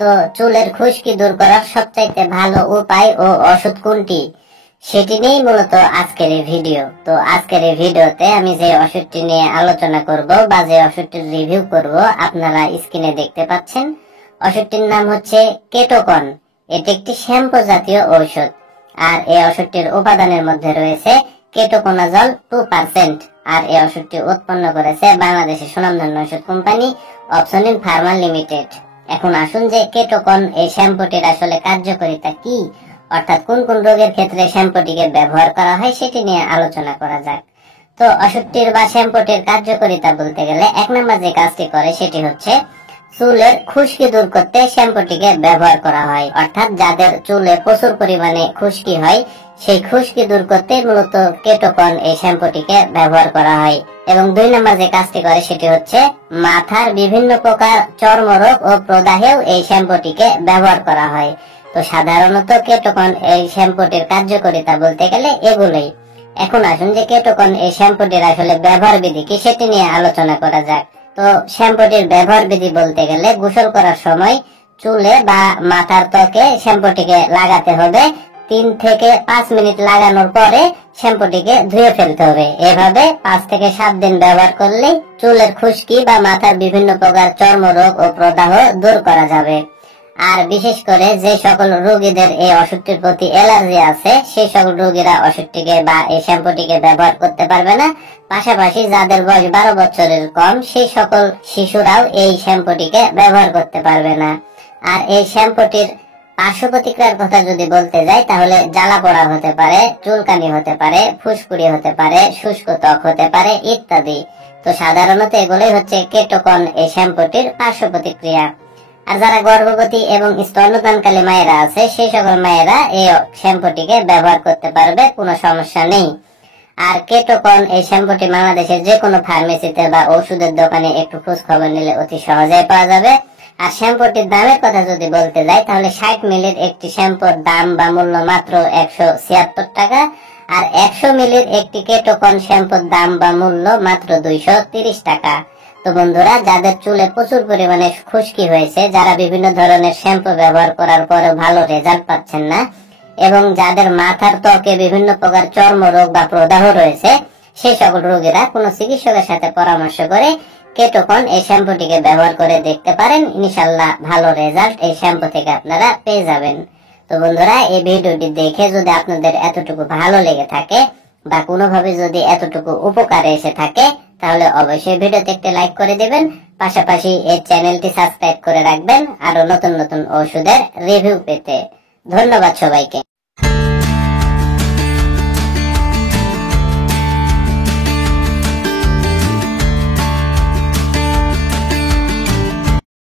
তো চুলের খুশকি দূর করার সবচাইতে ভালো উপায় ও ওষুধ কোনটি, সেটি নিয়েই মূলত আজকের এই ভিডিও। তো আজকের এই ভিডিওতে আমি যে ওষুধটি নিয়ে আলোচনা করব বা যে ওষুধটির রিভিউ করব, আপনারা স্ক্রিনে দেখতে পাচ্ছেন। ওষুধটির নাম হচ্ছে কেটোকন। এটি একটি শ্যাম্পু জাতীয় ঔষধ, আর এই ওষুধটির উপাদানের মধ্যে রয়েছে কেটোকোনাজল 2%। আর এই ওষুধটি উৎপন্ন করেছে বাংলাদেশের সুনামধন্য ওষুধ কোম্পানি অপসনিন ফার্মা লিমিটেড। এখন আসুন যে কেটোকন এই শ্যাম্পুটির আসলে কার্যকারিতা কি, অর্থাৎ কোন কোন রোগের ক্ষেত্রে শ্যাম্পুটিকে ব্যবহার করা হয় সেটি নিয়ে আলোচনা করা যাক। তো ওষুধটির বা শ্যাম্পুটির কার্যকারিতা বলতে গেলে 1 নম্বর যে কাজটি করে সেটি হচ্ছে চুলের খুশকি দূর করতে শ্যাম্পুটিকে ব্যবহার করা হয়। অর্থাৎ যাদের চুলে প্রচুর পরিমাণে খুশকি হয়, সেই খুশকি দূর করতে মূলত কেটোকন এই শ্যাম্পুটিকে ব্যবহার করা হয়। এবং 2 নম্বর যে কাজটি করে সেটি হচ্ছে মাথার বিভিন্ন প্রকার চর্মরোগ ও প্রদাহেও এই শ্যাম্পুটিকে ব্যবহার করা হয়। তো সাধারণত কেটোকন এই শ্যাম্পুটির কার্যকারিতা বলতে গেলে এগুলোই। এখন আসুন যে কেটোকন এই শ্যাম্পুটির আসলে ব্যবহার বিধি কি সেটি নিয়ে আলোচনা করা যাক। তো শ্যাম্পুটির ব্যবহার বিধি বলতে গেলে গোসল করার সময় চুলে বা মাথার ত্বকে শ্যাম্পুটিকে লাগাতে হবে। 3 থেকে 5 মিনিট লাগানোর পরে শ্যাম্পুটিকে ধুয়ে ফেলতে হবে। এভাবে 5 থেকে 7 দিন ব্যবহার করলেই চুলের খুশকি বা মাথার বিভিন্ন প্রকার চর্মরোগ ও প্রদাহ দূর করা যাবে। আর বিশেষ করে যে সকল রোগীদের এই ওষুধটির প্রতি অ্যালার্জি আছে, সেই সকল রোগীরা ওষুধটিকে বা এই শ্যাম্পুটিকে ব্যবহার করতে পারবে না। পাশাপাশি যাদের বয়স 12 বছরের কম, সেই সকল শিশুরাও এই শ্যাম্পুটিকে ব্যবহার করতে পারবে না। আর এই শ্যাম্পুটির পার্শ্ব প্রতিক্রিয়ার কথা যদি বলতে যাই, তাহলে জ্বালা পোড়া হতে পারে, চুলকানি হতে পারে, ফুসকুড়ি হতে পারে, শুষ্ক ত্বক হতে পারে ইত্যাদি। তো সাধারণত এগুলোই হচ্ছে কেটোকন এই শ্যাম্পুটির পার্শ্ব প্রতিক্রিয়া। আর যারা গর্ভবতী এবং স্তন্যদানকালী মায়েরা আছে, সেই সকল মায়েরা এই শ্যাম্পুটিকে ব্যবহার করতে পারবে, কোনো সমস্যা নেই। আর কেটোকন এই শ্যাম্পুটি বাংলাদেশের যে কোনো ফার্মেসিতে বা ওষুধের দোকানে একটু খোঁজ খবর নিলে অতি সহজেই পাওয়া যাবে। আর শ্যাম্পুটির দামের কথা যদি বলতে যাই, তাহলে 60 মিলির একটি শ্যাম্পুর দাম বা মূল্য মাত্র 176 টাকা। আর 100 মিলির একটি কেটোকন শ্যাম্পুর দাম বা মূল্য মাত্র 230 টাকা। তো বন্ধুরা, যাদের চুলে প্রচুর পরিমাণে খুশকি হয়েছে, যারা বিভিন্ন ধরনের শ্যাম্পু ব্যবহার করার পরে ভালো রেজাল্ট পাচ্ছেন না, এবং যাদের মাথার ত্বকে বিভিন্ন প্রকার চর্মরোগ বা প্রদাহ রয়েছে, সেই সকল রোগীরা কোনো চিকিৎসকের সাথে পরামর্শ করে কেটোকন এই শ্যাম্পুটিকে ব্যবহার করে দেখতে পারেন। ইনশাআল্লাহ ভালো রেজাল্ট এই শ্যাম্পু থেকে আপনারা পেয়ে যাবেন। তো বন্ধুরা, এই ভিডিওটি দেখে যদি আপনাদের এতটুকু ভালো লেগে থাকে বা কোনোভাবে যদি এতটুকু উপকারে এসে থাকে, তাহলে অবশ্যই ভিডিওতে একটি লাইক করে দিবেন। পাশাপাশি এই চ্যানেলটি সাবস্ক্রাইব করে রাখবেন আরো নতুন নতুন ওষুধের রিভিউ পেতে। ধন্যবাদ সবাইকে।